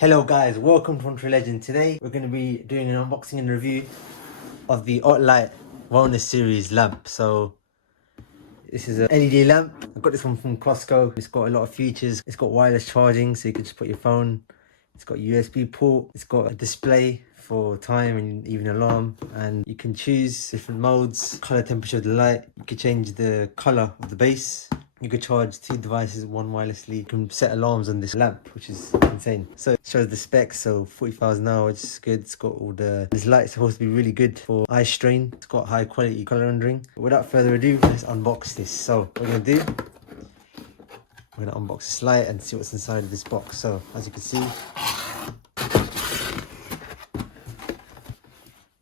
Hello guys, welcome to Country Legend. Today we're going to be doing an unboxing and review of the Ottlite Wellness Series Lamp. So this is a LED lamp. I got this one from Costco. It's got a lot of features. It's got wireless charging, so you can just put your phone. It's got a USB port. It's got a display for time and even alarm. And you can choose different modes, color, temperature of the light. You can change the color of the base. You could charge two devices, one wirelessly. You can set alarms on this lamp, which is insane. So it shows the specs, so 40,000 an hour, which is good. It's got all this light's supposed to be really good for eye strain. It's got high quality color rendering. But without further ado, let's unbox this. So what we're gonna do, we're gonna unbox this light and see what's inside of this box. So as you can see,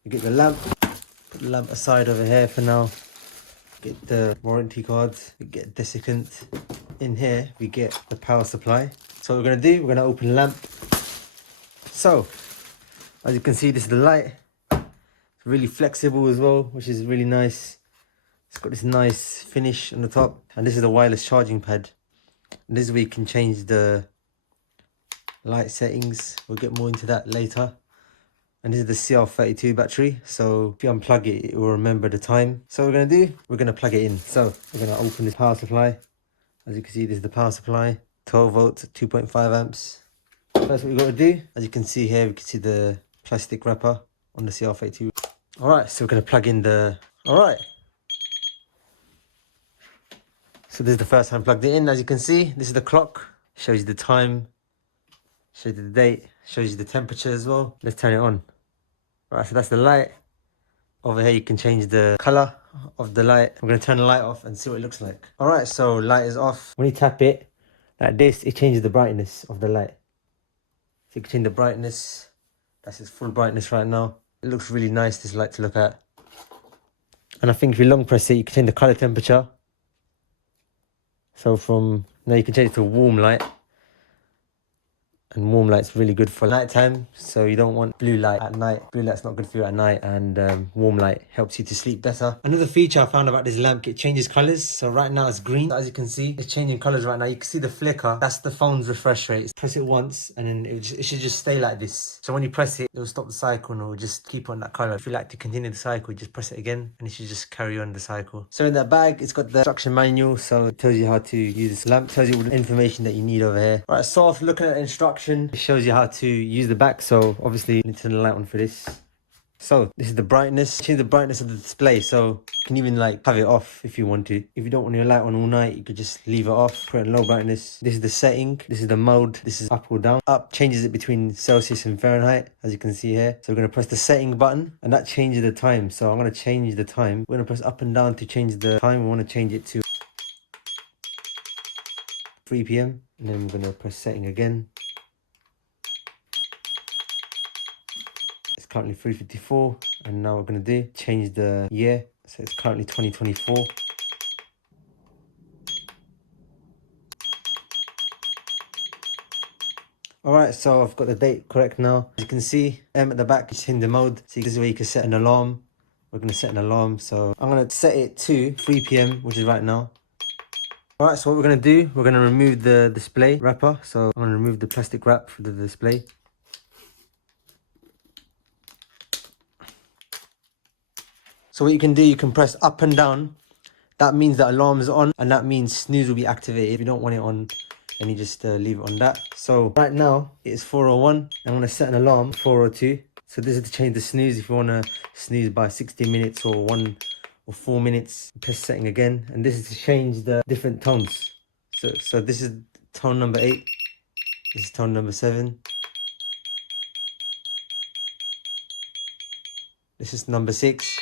you get the lamp. Put the lamp aside over here for now. Get the warranty cards, we get a desiccant. In here we get the power supply. So what we're going to do, we're going to open the lamp. So as you can see, this is the light. It's really flexible as well, which is really nice. It's got this nice finish on the top, and this is the wireless charging pad, and this is where you can change the light settings. We'll get more into that later. And this is the CR32 battery, so if you unplug it, it will remember the time. So what we're going to do, we're going to plug it in. So we're going to open this power supply. As you can see, this is the power supply, 12 volts, 2.5 amps. First what we've got to do, as you can see here, we can see the plastic wrapper on the CR32. Alright, so we're going to plug in the... Alright. So this is the first time I plugged it in. As you can see, this is the clock. Shows you the time, shows you the date, shows you the temperature as well. Let's turn it on. Right, so that's the light. Over here you can change the color of the light. I'm going to turn the light off and see what it looks like. Alright, so light is off. When you tap it like this, it changes the brightness of the light. So you can change the brightness. That's its full brightness right now. It looks really nice, this light, to look at. And I think if you long press it, you can change the color temperature. So now you can change it to a warm light. And warm light's really good for night time, so you don't want blue light at night. Blue light's not good for you at night, and warm light helps you to sleep better. Another feature I found about this lamp, it changes colors. So right now it's green. As you can see, it's changing colors right now. You can see the flicker. That's the phone's refresh rate. Press it once and then it should just stay like this. So when you press it, it will stop the cycle and it will just keep on that color. If you like to continue the cycle, you just press it again and it should just carry on the cycle. So in that bag, it's got the instruction manual, so it tells you how to use this lamp. It tells you all the information that you need over here. Right, so after looking at the instruction, it shows you how to use the back. So obviously you need to turn the light on for this. So this is the brightness. Change the brightness of the display, so you can even like have it off if you want to. If you don't want your light on all night, you could just leave it off, put it in low brightness. This is the setting, this is the mode, this is up or down. Up changes it between Celsius and Fahrenheit, as you can see here. So we're going to press the setting button and that changes the time. So I'm going to change the time. We're going to press up and down to change the time. We want to change it to 3 p.m. and then we're going to press setting again. It's currently 3:54, and now what we're going to do, change the year, so it's currently 2024. Alright, so I've got the date correct now. As you can see, M at the back is in the mode, so this is where you can set an alarm. We're going to set an alarm, so I'm going to set it to 3 p.m, which is right now. Alright, so what we're going to do, we're going to remove the display wrapper. So I'm going to remove the plastic wrap for the display. So what you can do, you can press up and down. That means the alarm is on, and that means snooze will be activated. If you don't want it on, then you just leave it on that. So right now it's 4:01. I'm going to set an alarm 4:02. So this is to change the snooze. If you want to snooze by 60 minutes or 1 or 4 minutes, press setting again. And this is to change the different tones. So this is tone number 8. This is tone number 7. This is number 6.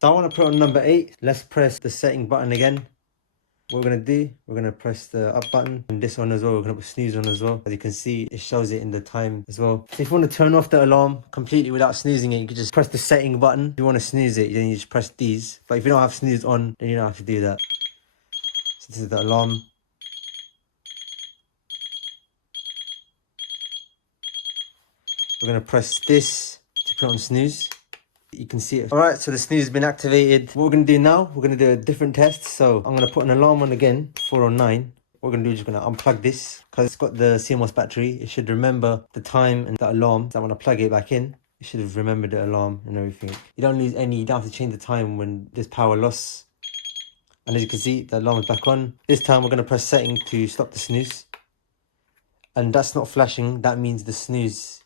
So I want to put on number 8. Let's press the setting button again. What we're gonna do, we're gonna press the up button and this on as well. We're gonna put snooze on as well. As you can see, it shows it in the time as well. So if you want to turn off the alarm completely without snoozing it, you can just press the setting button. If you want to snooze it, then you just press these. But if you don't have snooze on, then you don't have to do that. So this is the alarm. We're gonna press this to put on snooze. You can see it. All right, so the snooze has been activated. What we're gonna do now, we're gonna do a different test. So I'm gonna put an alarm on again, 409. What we're gonna do is just gonna unplug this because it's got the CMOS battery. It should remember the time and the alarm. So I'm gonna plug it back in. It should have remembered the alarm and everything. You don't lose any, you don't have to change the time when there's power loss. And as you can see, the alarm is back on. This time we're gonna press setting to stop the snooze. And that's not flashing, that means the snooze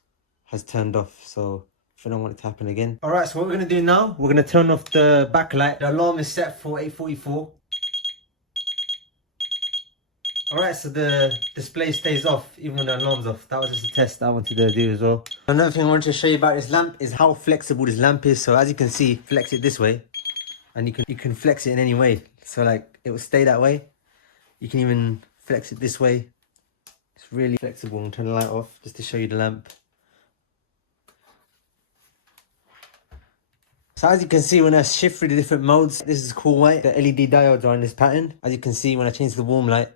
has turned off. So if I don't want it to happen again. All right, so what we're gonna do now, we're gonna turn off the backlight. The alarm is set for 8:44. All right, so the display stays off even when the alarm's off. That was just a test I wanted to do as well. Another thing I wanted to show you about this lamp is how flexible this lamp is. So as you can see, flex it this way, and you can flex it in any way. So like it will stay that way. You can even flex it this way. It's really flexible. And turn the light off just to show you the lamp. So as you can see, when I shift through the different modes, this is cool white. The LED diodes are in this pattern. As you can see, when I change the warm light,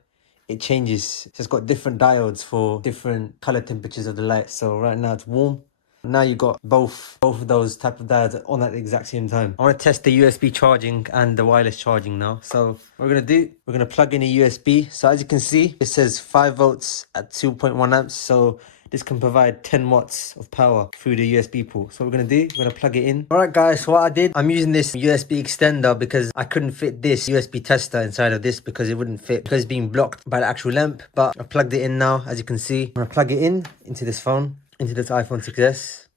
it changes. So it's got different diodes for different color temperatures of the light. So right now it's warm. Now you got both of those type of diodes on at the exact same time. I want to test the USB charging and the wireless charging now. So what we're going to do, we're going to plug in a USB. So as you can see, it says 5 volts at 2.1 amps. So this can provide 10 watts of power through the USB port. So what we're going to do, we're going to plug it in. All right, guys, so what I did, I'm using this USB extender because I couldn't fit this USB tester inside of this because it wouldn't fit because it's being blocked by the actual lamp. But I plugged it in now, as you can see. I'm going to plug it in into this phone, into this iPhone 6s.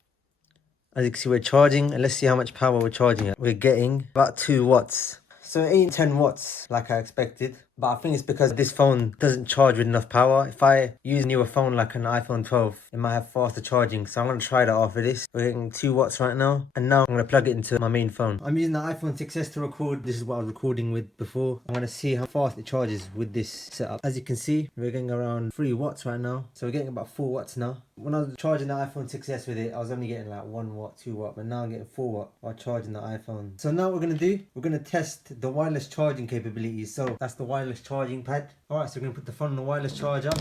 As you can see, we're charging, and let's see how much power we're charging at. We're getting about 2 watts. So it ain't 10 watts like I expected, but I think it's because this phone doesn't charge with enough power. If I use a newer phone like an iPhone 12, it might have faster charging. So I'm going to try that after this. We're getting 2 watts right now. And now I'm going to plug it into my main phone. I'm using the iPhone 6s to record. This is what I was recording with before. I'm going to see how fast it charges with this setup. As you can see, we're getting around 3 watts right now. So we're getting about 4 watts now. When I was charging the iPhone 6s with it, I was only getting like 1 watt, 2 watt, but now I'm getting 4 watt while charging the iPhone. So now what we're going to do, we're going to test the wireless charging capabilities. So that's the wireless charging pad. Alright, so we're going to put the phone on the wireless charger.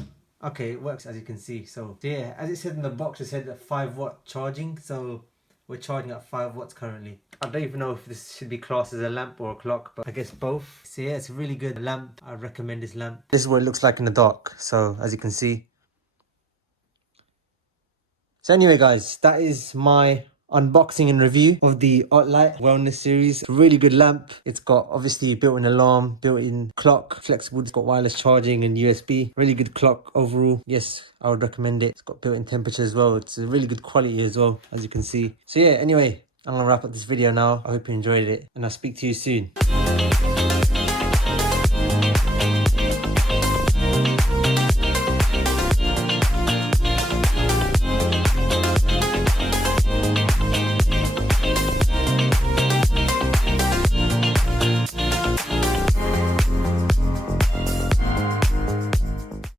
Okay, it works as you can see. So yeah, as it said in the box, it said 5 watt charging. So we're charging at 5 watts currently. I don't even know if this should be classed as a lamp or a clock, but I guess both. So yeah, it's a really good lamp. I recommend this lamp. This is what it looks like in the dark. So as you can see. So anyway, guys, that is my unboxing and review of the Ottlite Wellness Series. It's a really good lamp. It's got obviously built-in alarm, built-in clock, flexible. It's got wireless charging and USB. Really good clock overall. Yes, I would recommend it. It's got built-in temperature as well. It's a really good quality as well, as you can see. So yeah, anyway, I'm gonna wrap up this video now. I hope you enjoyed it, and I'll speak to you soon.